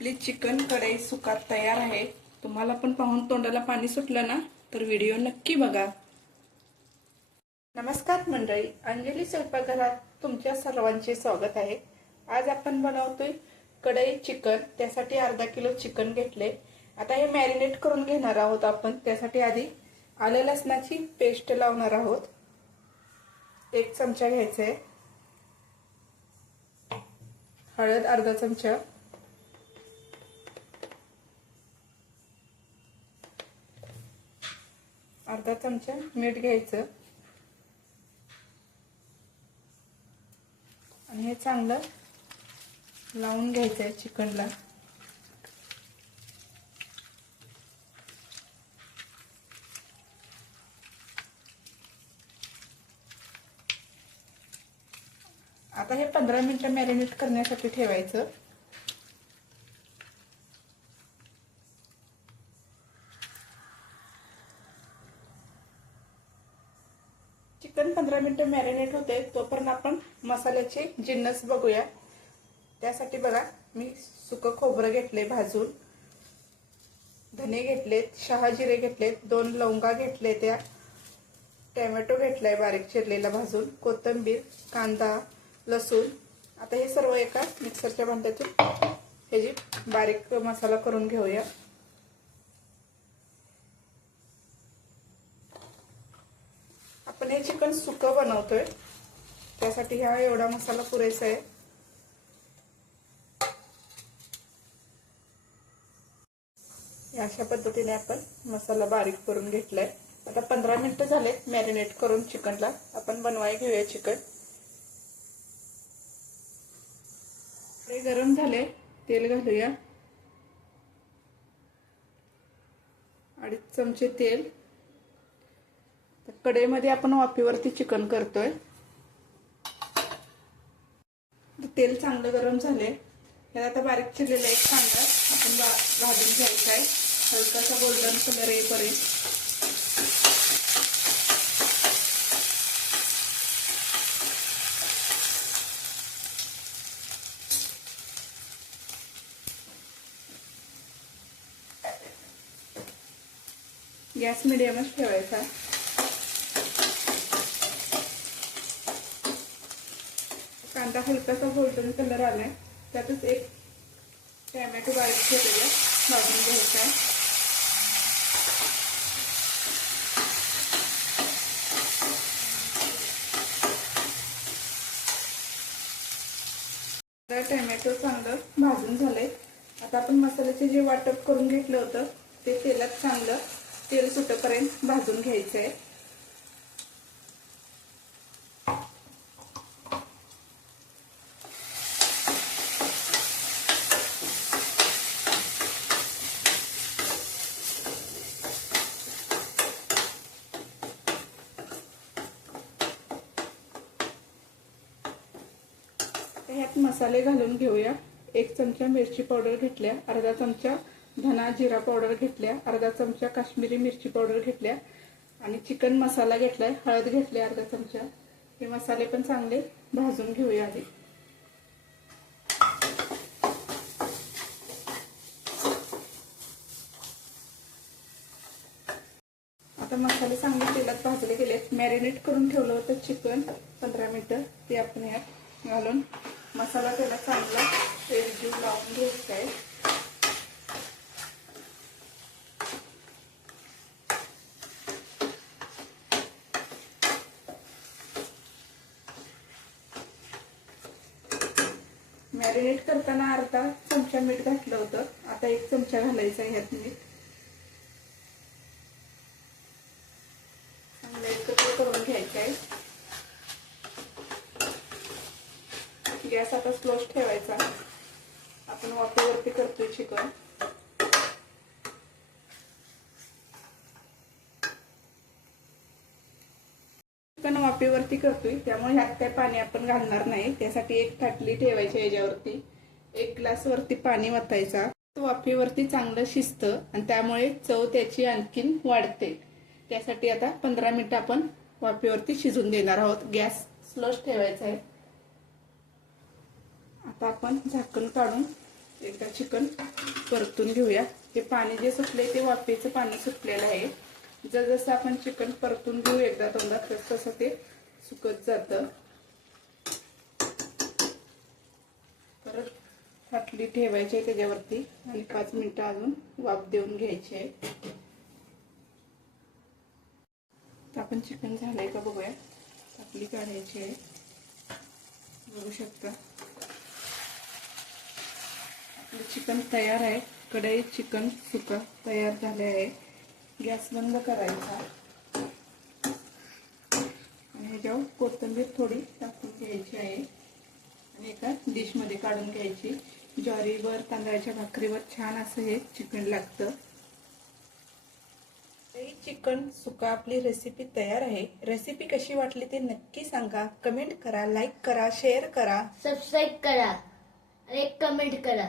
आपली चिकन कढई सुका तयार आहे। तुम्हाला पण पाहून तोंडाला पाणी सुटलं ना, तर व्हिडिओ नक्की बघा। नमस्कार मंडळी, अंजली स्वयंपाकघरात तुमच्या सर्वांचे स्वागत आहे। आज आपण बनवतोय कढई चिकन। त्यासाठी अर्धा किलो चिकन घेतले। आता हे मॅरिनेट करून घेणार आहोत आपण। त्यासाठी आधी आले लसणाची पेस्ट लावणार आहोत। 1 चमचा घ्यायचा आहे। हळद अर्धा चमचा, अर्धा चमचा मीठ घ्यायचं आणि हे चांगलं लावून घ्यायचं आहे चिकनला। आता हे 15 मिनिटं मॅरिनेट करण्यासाठी ठेवायचं। चिकन 15 मिनिटं मॅरिनेट होते तोपर्यंत आपण मसाल्याचे जिन्नस बघूया। त्यासाठी बघा, मी सुकं खोबरं घेतले भाजून, धने घेतलेत, शहाजिरे घेतलेत, 2 लवंगा घेतले, त्या टोमॅटो घेतलाय बारीक चिरलेला भाजून, कोथिंबीर, कांदा, लसूण। आता हे सर्व एका मिक्सरच्या भांड्यातून ह्याची बारीक मसाला करून घेऊया। आपण हे चिकन सुकं बनवतोय, त्यासाठी हा एवढा मसाला पुरेसा आहे। अशा पद्धतीने आपण मसाला बारीक करून घेतलाय। आता 15 मिनिटं झाले मॅरिनेट करून चिकनला। आपण बनवाय घेऊया चिकन। ते गरम झाले, तेल घालूया। 2.5 चमचे तेल। कढईमध्ये आपण वाफेवरती चिकन करतोय। तेल चांगलं गरम झाले, यात आता बारीक चिरलेला एक कांदा आपण भाजून घ्यायचा आहे, हलकासा गोल्डन कलर येईपर्यंत। गॅस मिडियमच ठेवायचा। कांदा हलकासा गोल्डन कलर आलाय, त्यातच एक टोमॅटो बारीक चिरलेला भाजून घ्यायचा आहे। टोमॅटो चांगलं भाजून झाले। आता आपण मसाल्याचे जे वाटप करून घेतलं होतं ते तेलात चांगलं तेल सुटेपर्यंत भाजून घ्यायचं आहे। ह्यात मसाले घालून घेऊया। 1 चमचा मिरची पावडर घेतल्या, अर्धा चमचा धना जिरा पावडर घेतल्या, अर्धा चमचा काश्मीरी मिरची पावडर घेतल्या आणि चिकन मसाला घेतलाय, हळद घेतली अर्धा चमचा। हे मसाले पण चांगले भाजून घेऊया आधी। आता मसाले चांगले तेलात भाजले गेले। मॅरिनेट करून ठेवलं होतं चिकन 15 मिनिटं, ते आपण यात घालून मसाला त्याला चांगला एकजीव लावून घ्यायचा आहे। मॅरिनेट करताना अर्धा चमचा मीठ घातलं होतं, आता 1 चमचा घालायचा आहे ह्यात मीठ। चांगलं एकत्र करून घ्यायचं आहे। गॅस आता स्लोच ठेवायचा। आपण वाफेवरती करतोय चिकन। चिकन वाफेवरती करतोय, त्यामुळे ह्यात काय पाणी आपण घालणार नाही। त्यासाठी एक ताटली ठेवायची, याच्यावरती 1 ग्लास वरती पाणी वतायचा। वाफेवरती चांगलं शिजतं आणि त्यामुळे चव त्याची आणखीन वाढते। त्यासाठी आता 15 मिनिटं आपण वाफेवरती शिजून देणार आहोत। गॅस स्लोच ठेवायचा आहे। आता आपण झाकण काढून एकदा चिकन परतून घेऊया. हे पाणी जे सुटले ते वाफेचं पाणी सुटलेलं आहे. जसं आपण चिकन परतून घेऊ एकदा दोनदा तसं ते सुकत जातं. परत फाटली ठेवायची आहे त्याच्यावरती आणि 5 मिनिटं अजून वाफ देऊन घ्यायची आहे. आपण चिकन झालंय का बघूया. फाटली काढायची आहे. बघू शकता आपलं चिकन तयार आहे. कढईत चिकन सुका तयार झाले आहे. गॅस बंद करायचा आणि ह्याच्यावर कोथिंबीर थोडी टाकून घ्यायची आहे आणि एका डिश मध्ये काढून घ्यायची. ज्वारीवर तांदळाच्या भाकरीवर छान असं हे चिकन लागतं. चिकन सुका आपली रेसिपी तयार आहे. रेसिपी कशी वाटली ते नक्की सांगा. कमेंट करा, लाईक करा, शेअर करा, सबस्क्राईब करा आणि एक कमेंट करा.